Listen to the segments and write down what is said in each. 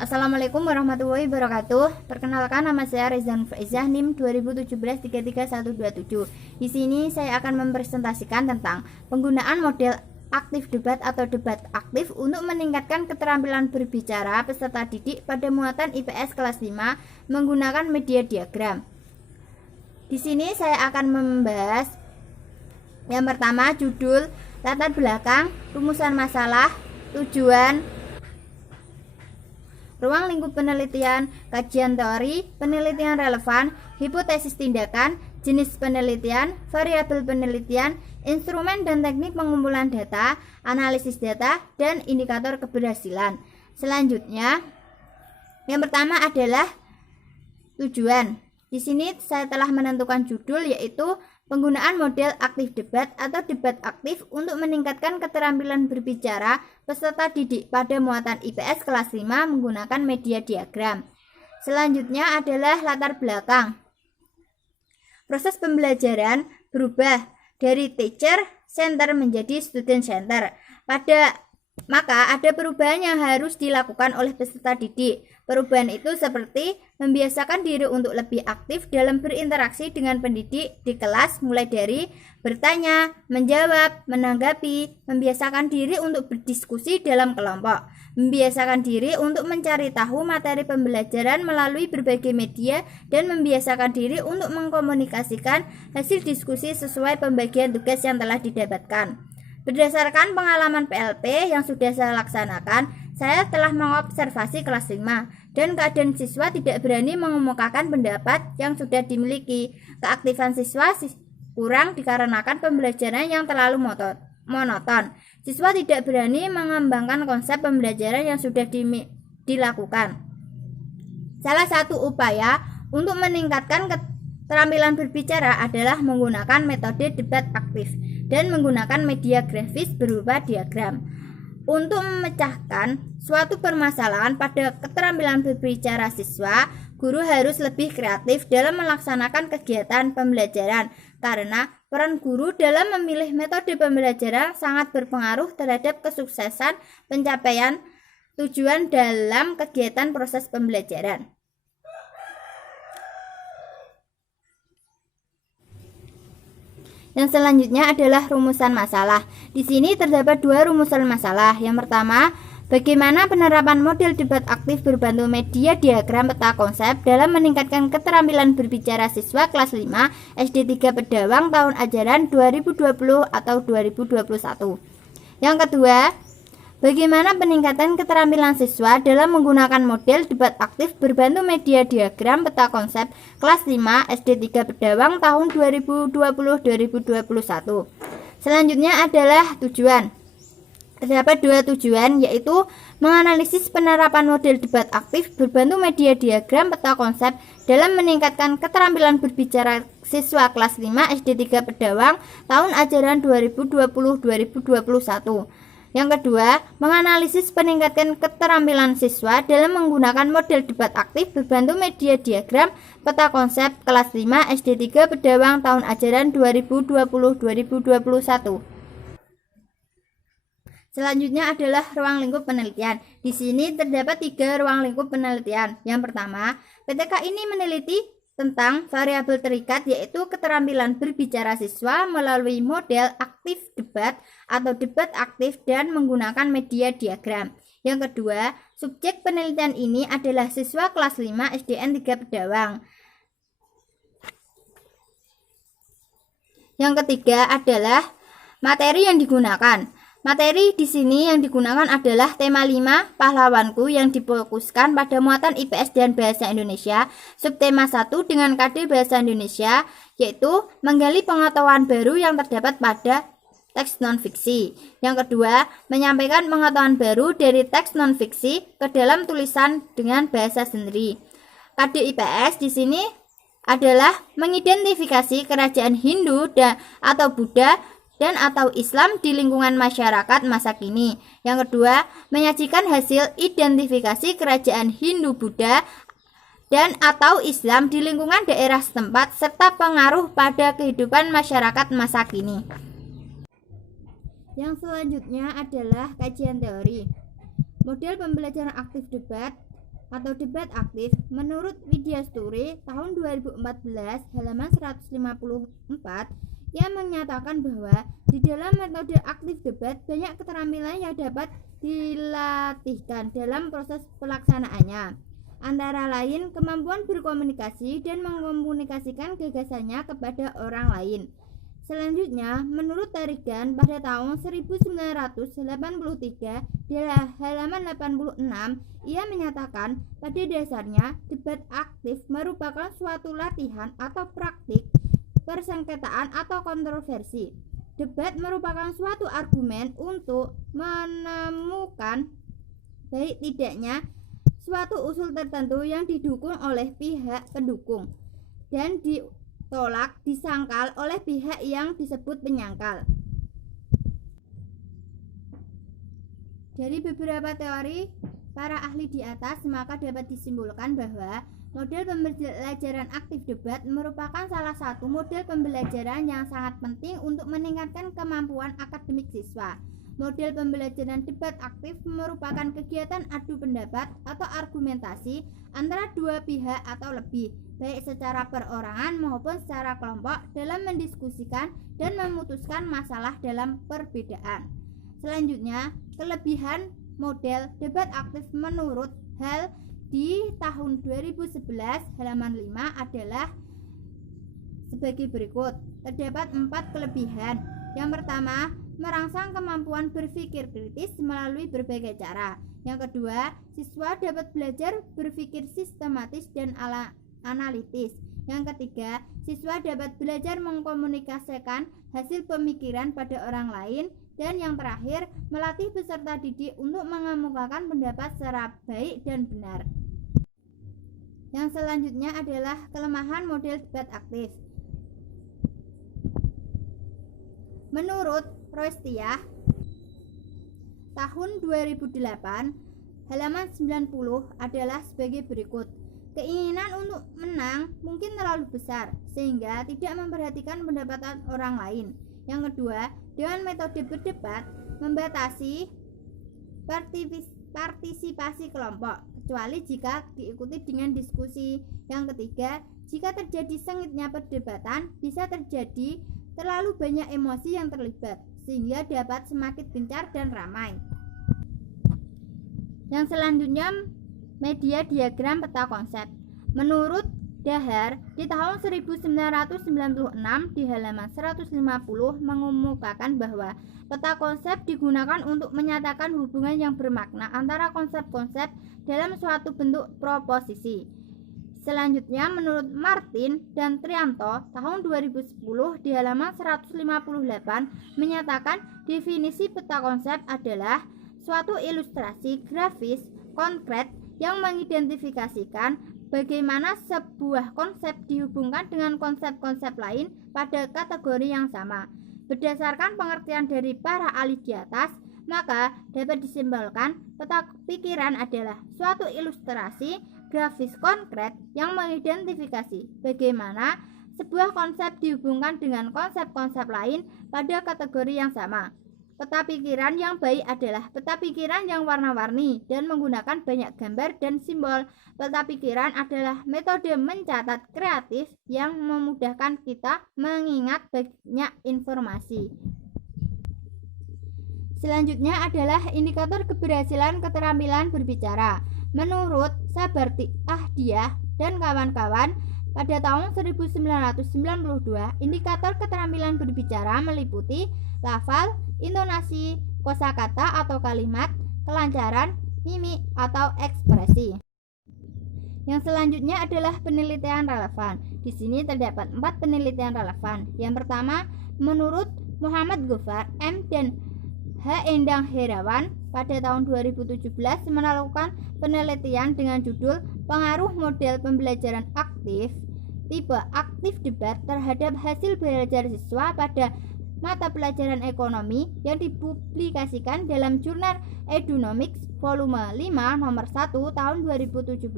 Assalamualaikum warahmatullahi wabarakatuh. Perkenalkan, nama saya Rezan Faizah, NIM 2017-33127. Di sini saya akan mempresentasikan tentang penggunaan model aktif debat atau debat aktif untuk meningkatkan keterampilan berbicara peserta didik pada muatan IPS kelas 5 menggunakan media diagram. Di sini saya akan membahas yang pertama, judul, latar belakang, rumusan masalah, tujuan, ruang lingkup penelitian, kajian teori, penelitian relevan, hipotesis tindakan, jenis penelitian, variabel penelitian, instrumen dan teknik pengumpulan data, analisis data, dan indikator keberhasilan. Selanjutnya, yang pertama adalah tujuan. Di sini saya telah menentukan judul, yaitu penggunaan model aktif debat atau debat aktif untuk meningkatkan keterampilan berbicara peserta didik pada muatan IPS kelas 5 menggunakan media diagram. Selanjutnya adalah latar belakang. Proses pembelajaran berubah dari teacher center menjadi student center. Maka ada perubahan yang harus dilakukan oleh peserta didik. Perubahan itu seperti membiasakan diri untuk lebih aktif dalam berinteraksi dengan pendidik di kelas, mulai dari bertanya, menjawab, menanggapi, membiasakan diri untuk berdiskusi dalam kelompok, membiasakan diri untuk mencari tahu materi pembelajaran melalui berbagai media, dan membiasakan diri untuk mengkomunikasikan hasil diskusi sesuai pembagian tugas yang telah didapatkan. Berdasarkan pengalaman PLP yang sudah saya laksanakan, saya telah mengobservasi kelas 5 dan keadaan siswa tidak berani mengemukakan pendapat yang sudah dimiliki. Keaktifan siswa kurang dikarenakan pembelajaran yang terlalu monoton. Siswa tidak berani mengembangkan konsep pembelajaran yang sudah dilakukan. Salah satu upaya untuk meningkatkan keterampilan berbicara adalah menggunakan metode debat aktif dan menggunakan media grafis berupa diagram. Untuk memecahkan suatu permasalahan pada keterampilan berbicara siswa, guru harus lebih kreatif dalam melaksanakan kegiatan pembelajaran, karena peran guru dalam memilih metode pembelajaran sangat berpengaruh terhadap kesuksesan pencapaian tujuan dalam kegiatan proses pembelajaran. Yang selanjutnya adalah rumusan masalah. Di sini terdapat dua rumusan masalah. Yang pertama, bagaimana penerapan model debat aktif berbantu media diagram peta konsep dalam meningkatkan keterampilan berbicara siswa kelas 5 SD 3 Pedawang tahun ajaran 2020 atau 2021. Yang kedua, bagaimana peningkatan keterampilan siswa dalam menggunakan model debat aktif berbantu media diagram peta konsep kelas 5 SD 3 Pedawang tahun 2020-2021. Selanjutnya adalah tujuan. Terdapat dua tujuan, yaitu menganalisis penerapan model debat aktif berbantu media diagram peta konsep dalam meningkatkan keterampilan berbicara siswa kelas 5 SD 3 Pedawang tahun ajaran 2020-2021. Yang kedua, menganalisis peningkatan keterampilan siswa dalam menggunakan model debat aktif berbantu media diagram peta konsep kelas 5 SD 3 Pedawang tahun ajaran 2020-2021. Selanjutnya adalah ruang lingkup penelitian. Di sini terdapat 3 ruang lingkup penelitian. Yang pertama, PTK ini meneliti tentang variabel terikat, yaitu keterampilan berbicara siswa melalui model aktif debat atau debat aktif dan menggunakan media diagram. Yang kedua, subjek penelitian ini adalah siswa kelas 5 SDN 3 Pedawang. Yang ketiga adalah materi yang digunakan. Materi di sini yang digunakan adalah tema 5 pahlawanku yang difokuskan pada muatan IPS dan Bahasa Indonesia. Subtema 1 dengan KD Bahasa Indonesia, yaitu menggali pengetahuan baru yang terdapat pada teks non-fiksi. Yang kedua, menyampaikan pengetahuan baru dari teks non-fiksi ke dalam tulisan dengan bahasa sendiri. KD IPS di sini adalah mengidentifikasi kerajaan Hindu atau Buddha dan atau Islam di lingkungan masyarakat masa kini. Yang kedua, menyajikan hasil identifikasi kerajaan Hindu Buddha dan atau Islam di lingkungan daerah setempat serta pengaruh pada kehidupan masyarakat masa kini. Yang selanjutnya adalah kajian teori. Model pembelajaran aktif debat atau debat aktif menurut Widyasturi tahun 2014 halaman 154 yang menyatakan bahwa di dalam metode aktif debat banyak keterampilan yang dapat dilatihkan dalam proses pelaksanaannya, antara lain kemampuan berkomunikasi dan mengkomunikasikan gagasannya kepada orang lain. Selanjutnya, menurut Tarigan pada tahun 1983 di halaman 86, ia menyatakan pada dasarnya debat aktif merupakan suatu latihan atau praktik persengketaan atau kontroversi. Debat merupakan suatu argumen untuk menemukan baik tidaknya suatu usul tertentu yang didukung oleh pihak pendukung dan ditolak, disangkal oleh pihak yang disebut penyangkal. Dari beberapa teori para ahli di atas, maka dapat disimpulkan bahwa model pembelajaran aktif debat merupakan salah satu model pembelajaran yang sangat penting untuk meningkatkan kemampuan akademik siswa. Model pembelajaran debat aktif merupakan kegiatan adu pendapat atau argumentasi antara dua pihak atau lebih, baik secara perorangan maupun secara kelompok dalam mendiskusikan dan memutuskan masalah dalam perbedaan. Selanjutnya, kelebihan model debat aktif menurut Hall di tahun 2011 halaman 5 adalah sebagai berikut. Terdapat 4 kelebihan. Yang pertama, merangsang kemampuan berpikir kritis melalui berbagai cara. Yang kedua, siswa dapat belajar berpikir sistematis dan analitis. Yang ketiga, siswa dapat belajar mengkomunikasikan hasil pemikiran pada orang lain. Dan yang terakhir, melatih peserta didik untuk mengemukakan pendapat secara baik dan benar. Yang selanjutnya adalah kelemahan model debat aktif. Menurut Roystiah tahun 2008 halaman 90 adalah sebagai berikut. Keinginan untuk menang mungkin terlalu besar sehingga tidak memperhatikan pendapat orang lain. Yang kedua, dengan metode berdebat membatasi partisipasi kelompok, kecuali jika diikuti dengan diskusi. Yang ketiga, jika terjadi sengitnya perdebatan, bisa terjadi terlalu banyak emosi yang terlibat, sehingga dapat semakin gencar dan ramai. Yang selanjutnya, media diagram peta konsep. Menurut Dahar di tahun 1996 di halaman 150 mengemukakan bahwa peta konsep digunakan untuk menyatakan hubungan yang bermakna antara konsep-konsep dalam suatu bentuk proposisi. Selanjutnya, menurut Martin dan Trianto tahun 2010 di halaman 158 menyatakan definisi peta konsep adalah suatu ilustrasi grafis konkret yang mengidentifikasikan bagaimana sebuah konsep dihubungkan dengan konsep-konsep lain pada kategori yang sama. Berdasarkan pengertian dari para ahli di atas, maka dapat disimpulkan peta pikiran adalah suatu ilustrasi grafis konkret yang mengidentifikasi bagaimana sebuah konsep dihubungkan dengan konsep-konsep lain pada kategori yang sama. Peta pikiran yang baik adalah peta pikiran yang warna-warni dan menggunakan banyak gambar dan simbol. Peta pikiran adalah metode mencatat kreatif yang memudahkan kita mengingat banyak informasi. Selanjutnya adalah indikator keberhasilan keterampilan berbicara. Menurut Sabarti Ahdiah dan kawan-kawan, pada tahun 1992, indikator keterampilan berbicara meliputi lafal, intonasi, kosakata atau kalimat, kelancaran, mimik atau ekspresi. Yang selanjutnya adalah penelitian relevan. Di sini terdapat 4 penelitian relevan. Yang pertama, menurut Muhammad Gofar M dan H. Endang Herawan pada tahun 2017 melakukan penelitian dengan judul Pengaruh Model Pembelajaran Aktif Tipe Aktif Debat terhadap hasil belajar siswa pada mata pelajaran ekonomi yang dipublikasikan dalam jurnal Edunomics volume 5 nomor 1 tahun 2017.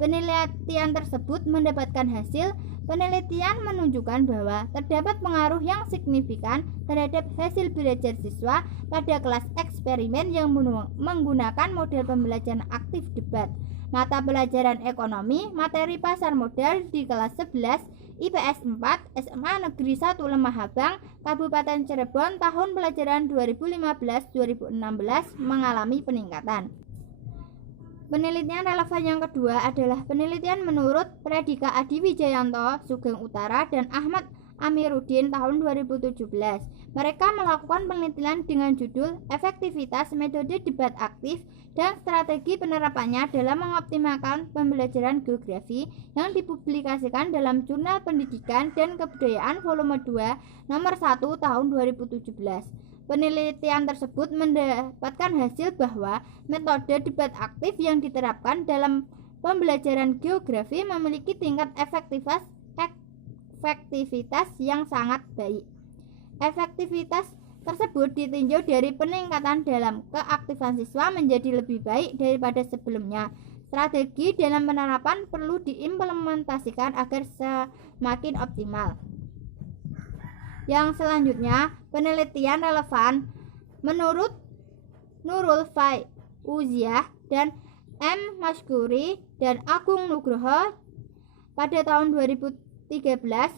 Penelitian tersebut mendapatkan hasil penelitian menunjukkan bahwa terdapat pengaruh yang signifikan terhadap hasil belajar siswa pada kelas eksperimen yang menggunakan model pembelajaran aktif debat. mata pelajaran ekonomi, materi pasar modal di kelas 11, IPS 4, SMA Negeri 1 Lemah Habang, Kabupaten Cirebon tahun pelajaran 2015-2016 mengalami peningkatan. Penelitian relevan yang kedua adalah penelitian menurut Predika Adi Wijayanto, Sugeng Utara, dan Ahmad Amiruddin tahun 2017. Mereka melakukan penelitian dengan judul Efektivitas Metode Debat Aktif dan Strategi Penerapannya dalam Mengoptimalkan Pembelajaran Geografi yang dipublikasikan dalam Jurnal Pendidikan dan Kebudayaan Volume 2 nomor 1 tahun 2017. Penelitian tersebut mendapatkan hasil bahwa metode debat aktif yang diterapkan dalam pembelajaran geografi memiliki tingkat efektivitas yang sangat baik. Efektivitas tersebut ditinjau dari peningkatan dalam keaktifan siswa menjadi lebih baik daripada sebelumnya. Strategi dalam penerapan perlu diimplementasikan agar semakin optimal. Yang selanjutnya, penelitian relevan menurut Nurul Fauziah dan M. Maskuri dan Agung Nugroho pada tahun 2013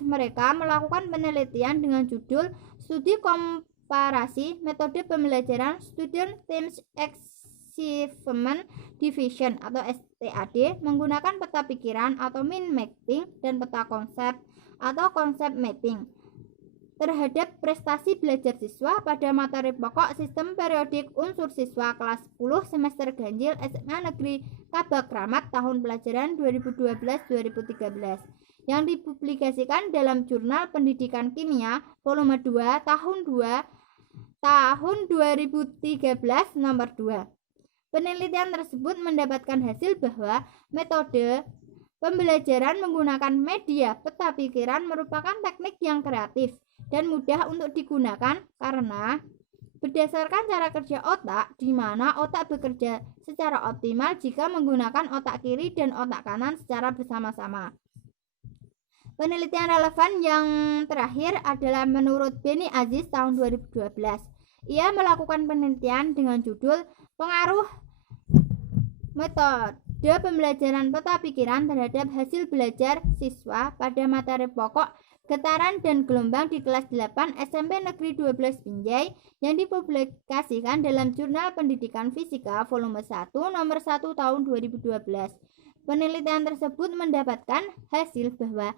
mereka melakukan penelitian dengan judul Studi Komparasi Metode Pembelajaran Student Themes Achievement Division atau STAD menggunakan peta pikiran atau mind mapping dan peta konsep atau konsep mapping terhadap prestasi belajar siswa pada materi pokok sistem periodik unsur siswa kelas 10 semester ganjil SMA Negeri Kabak Ramat tahun pelajaran 2012-2013 yang dipublikasikan dalam Jurnal Pendidikan Kimia volume 2 tahun 2013 nomor 2. Penelitian tersebut mendapatkan hasil bahwa metode pembelajaran menggunakan media peta pikiran merupakan teknik yang kreatif dan mudah untuk digunakan karena berdasarkan cara kerja otak, di mana otak bekerja secara optimal jika menggunakan otak kiri dan otak kanan secara bersama-sama. Penelitian relevan yang terakhir adalah menurut Beni Aziz tahun 2012. Ia melakukan penelitian dengan judul Pengaruh Metode Pembelajaran Peta Pikiran terhadap hasil belajar siswa pada materi pokok Getaran dan Gelombang di kelas 8 SMP Negeri 12 Binjai yang dipublikasikan dalam Jurnal Pendidikan Fisika volume 1 nomor 1 tahun 2012. Penelitian tersebut mendapatkan hasil bahwa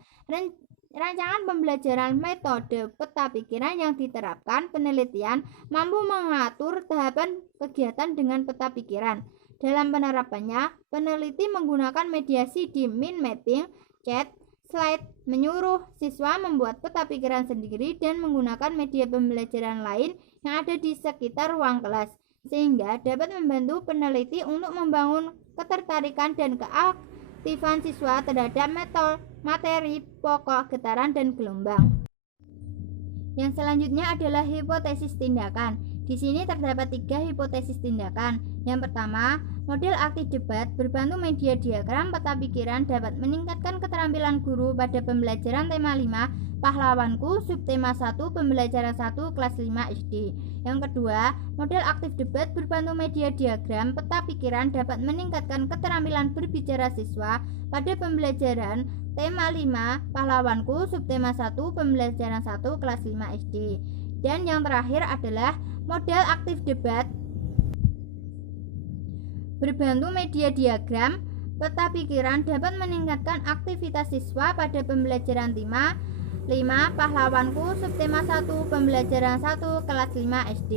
rancangan pembelajaran metode peta pikiran yang diterapkan penelitian mampu mengatur tahapan kegiatan dengan peta pikiran. Dalam penerapannya, peneliti menggunakan mediasi di mind mapping, chat, slide, menyuruh siswa membuat peta pikiran sendiri dan menggunakan media pembelajaran lain yang ada di sekitar ruang kelas, sehingga dapat membantu peneliti untuk membangun ketertarikan dan keaktifan siswa terhadap materi pokok getaran dan gelombang. Yang selanjutnya adalah hipotesis tindakan. Di sini terdapat 3 hipotesis tindakan. Yang pertama, model aktif debat berbantu media diagram peta pikiran dapat meningkatkan keterampilan guru pada pembelajaran tema 5 Pahlawanku subtema 1 pembelajaran 1 kelas 5 SD. Yang kedua, model aktif debat berbantu media diagram peta pikiran dapat meningkatkan keterampilan berbicara siswa pada pembelajaran tema 5 Pahlawanku subtema 1 pembelajaran 1 kelas 5 SD. Dan yang terakhir adalah model aktif debat berbantu media diagram peta pikiran dapat meningkatkan aktivitas siswa pada pembelajaran tema 5 Pahlawanku subtema 1 pembelajaran 1 kelas 5 SD.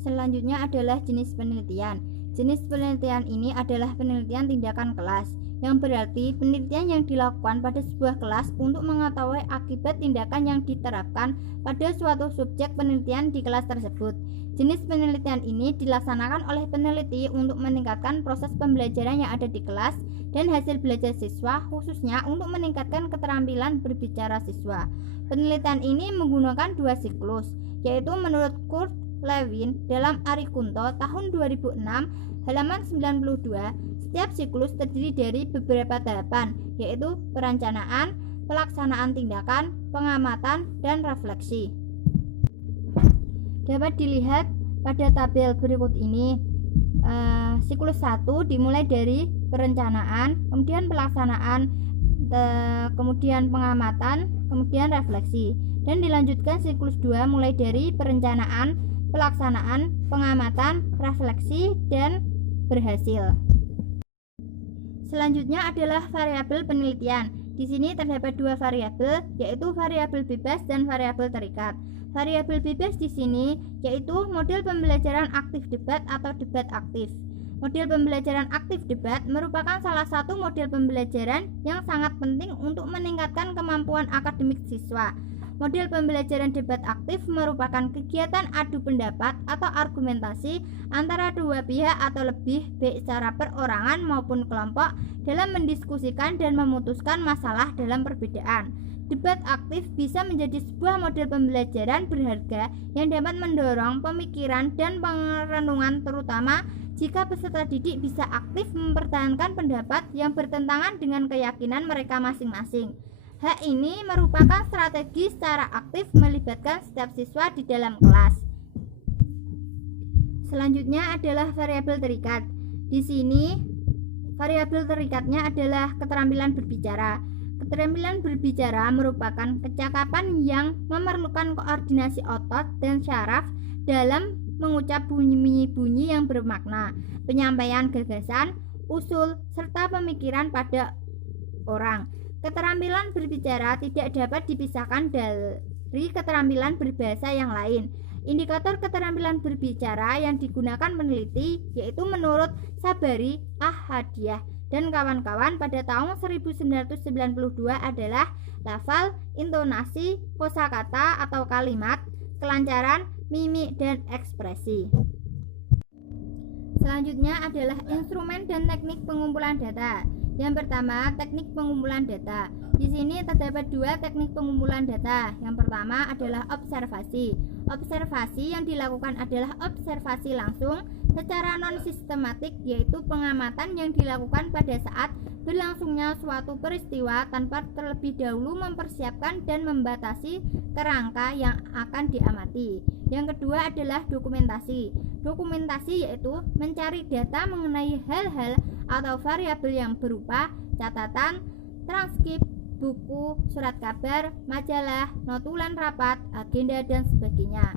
Selanjutnya adalah jenis penelitian. Jenis penelitian ini adalah penelitian tindakan kelas, yang berarti penelitian yang dilakukan pada sebuah kelas untuk mengetahui akibat tindakan yang diterapkan pada suatu subjek penelitian di kelas tersebut. Jenis penelitian ini dilaksanakan oleh peneliti untuk meningkatkan proses pembelajaran yang ada di kelas dan hasil belajar siswa, khususnya untuk meningkatkan keterampilan berbicara siswa. Penelitian ini menggunakan 2 siklus, yaitu menurut Kurt Lewin dalam Arikunto tahun 2006 halaman 92. Setiap siklus terdiri dari beberapa tahapan, yaitu perencanaan, pelaksanaan tindakan, pengamatan, dan refleksi. Dapat dilihat pada tabel berikut ini. Siklus 1 dimulai dari perencanaan, kemudian pelaksanaan, kemudian pengamatan, kemudian refleksi, dan dilanjutkan siklus 2 mulai dari perencanaan, pelaksanaan, pengamatan, refleksi, dan berhasil. Selanjutnya adalah variabel penelitian. Di sini terdapat dua variabel, yaitu variabel bebas dan variabel terikat. Variabel bebas di sini yaitu model pembelajaran aktif debat atau debat aktif. Model pembelajaran aktif debat merupakan salah satu model pembelajaran yang sangat penting untuk meningkatkan kemampuan akademik siswa. Model pembelajaran debat aktif merupakan kegiatan adu pendapat atau argumentasi antara dua pihak atau lebih, baik secara perorangan maupun kelompok, dalam mendiskusikan dan memutuskan masalah dalam perbedaan. Debat aktif bisa menjadi sebuah model pembelajaran berharga yang dapat mendorong pemikiran dan perenungan, terutama jika peserta didik bisa aktif mempertahankan pendapat yang bertentangan dengan keyakinan mereka masing-masing. Hal ini merupakan strategi secara aktif melibatkan setiap siswa di dalam kelas. Selanjutnya adalah variabel terikat. Di sini variabel terikatnya adalah keterampilan berbicara. Keterampilan berbicara merupakan kecakapan yang memerlukan koordinasi otot dan syaraf dalam mengucap bunyi-bunyi yang bermakna, penyampaian gagasan, usul, serta pemikiran pada orang. Keterampilan berbicara tidak dapat dipisahkan dari keterampilan berbahasa yang lain. Indikator keterampilan berbicara yang digunakan peneliti yaitu menurut Sabari, Ahadiah, dan kawan-kawan pada tahun 1992 adalah lafal, intonasi, kosakata atau kalimat, kelancaran, mimik, dan ekspresi. Selanjutnya adalah instrumen dan teknik pengumpulan data. Yang pertama, teknik pengumpulan data. Di sini terdapat dua teknik pengumpulan data. Yang pertama adalah observasi. Observasi yang dilakukan adalah observasi langsung secara non-sistematik, yaitu pengamatan yang dilakukan pada saat berlangsungnya suatu peristiwa tanpa terlebih dahulu mempersiapkan dan membatasi kerangka yang akan diamati. Yang kedua adalah dokumentasi. Dokumentasi yaitu mencari data mengenai hal-hal atau variabel yang berupa catatan, transkrip, buku, surat kabar, majalah, notulen rapat, agenda, dan sebagainya.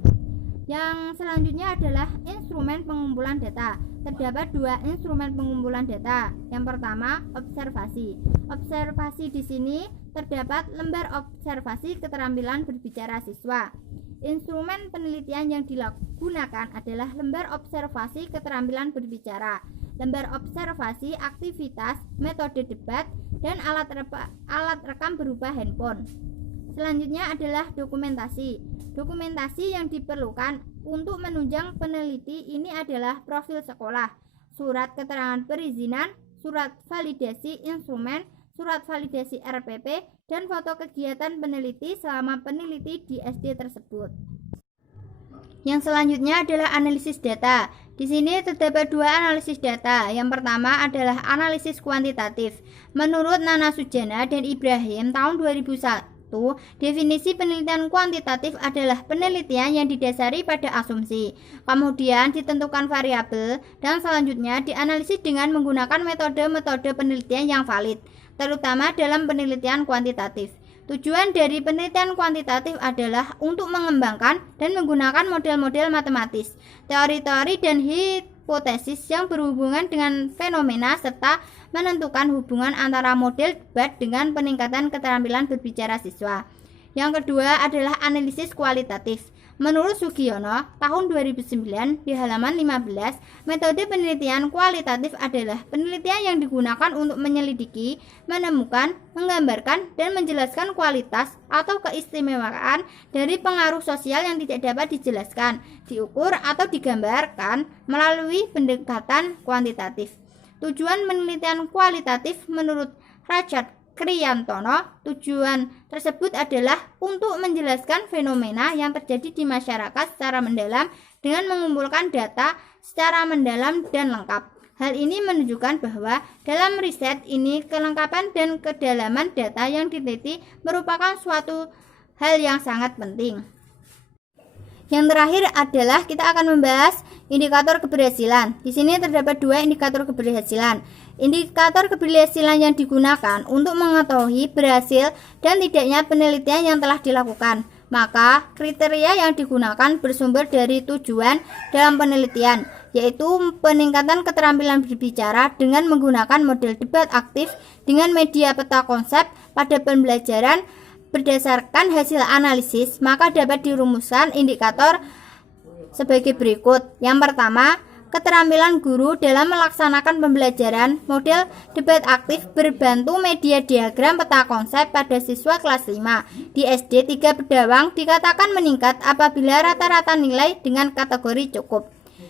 Yang selanjutnya adalah instrumen pengumpulan data. Terdapat dua instrumen pengumpulan data. Yang pertama, observasi. Observasi di sini terdapat lembar observasi keterampilan berbicara siswa. Instrumen penelitian yang digunakan adalah lembar observasi keterampilan berbicara, lembar observasi aktivitas, metode debat, dan alat rekam berupa handphone. Selanjutnya adalah dokumentasi. Dokumentasi yang diperlukan untuk menunjang peneliti ini adalah profil sekolah, surat keterangan perizinan, surat validasi instrumen, surat validasi RPP, dan foto kegiatan peneliti selama peneliti di SD tersebut. Yang selanjutnya adalah analisis data. Di sini terdapat dua analisis data. Yang pertama adalah analisis kuantitatif. Menurut Nana Sujana dan Ibrahim tahun 2001, definisi penelitian kuantitatif adalah penelitian yang didasari pada asumsi, kemudian ditentukan variabel, dan selanjutnya dianalisis dengan menggunakan metode-metode penelitian yang valid, terutama dalam penelitian kuantitatif. Tujuan dari penelitian kuantitatif adalah untuk mengembangkan dan menggunakan model-model matematis, teori-teori, dan hipotesis yang berhubungan dengan fenomena serta menentukan hubungan antara model debat dengan peningkatan keterampilan berbicara siswa. Yang kedua adalah analisis kualitatif. Menurut Sugiono tahun 2009 di halaman 15, metode penelitian kualitatif adalah penelitian yang digunakan untuk menyelidiki, menemukan, menggambarkan, dan menjelaskan kualitas atau keistimewaan dari pengaruh sosial yang tidak dapat dijelaskan, diukur, atau digambarkan melalui pendekatan kuantitatif. Tujuan penelitian kualitatif menurut Richard Kriyantono, tujuan tersebut adalah untuk menjelaskan fenomena yang terjadi di masyarakat secara mendalam dengan mengumpulkan data secara mendalam dan lengkap. Hal ini menunjukkan bahwa dalam riset ini kelengkapan dan kedalaman data yang diteliti merupakan suatu hal yang sangat penting. Yang terakhir adalah kita akan membahas indikator keberhasilan. Di sini terdapat 2 indikator keberhasilan. Indikator keberhasilan yang digunakan untuk mengetahui berhasil dan tidaknya penelitian yang telah dilakukan. Maka kriteria yang digunakan bersumber dari tujuan dalam penelitian, yaitu peningkatan keterampilan berbicara dengan menggunakan model debat aktif dengan media peta konsep pada pembelajaran. Berdasarkan hasil analisis, maka dapat dirumuskan indikator sebagai berikut. Yang pertama, keterampilan guru dalam melaksanakan pembelajaran. Model debat aktif berbantu media diagram peta konsep pada siswa kelas 5 di SD 3 Bedawang dikatakan meningkat apabila rata-rata nilai dengan kategori cukup.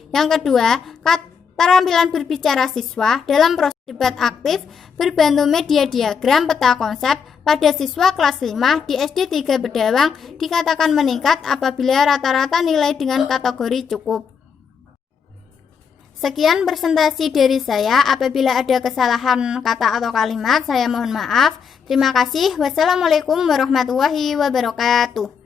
Yang kedua, keterampilan berbicara siswa dalam proses debat aktif berbantu media diagram peta konsep pada siswa kelas 5 di SD 3 Bedawang dikatakan meningkat apabila rata-rata nilai dengan kategori cukup. Sekian presentasi dari saya. Apabila ada kesalahan kata atau kalimat, saya mohon maaf. Terima kasih. Wassalamualaikum warahmatullahi wabarakatuh.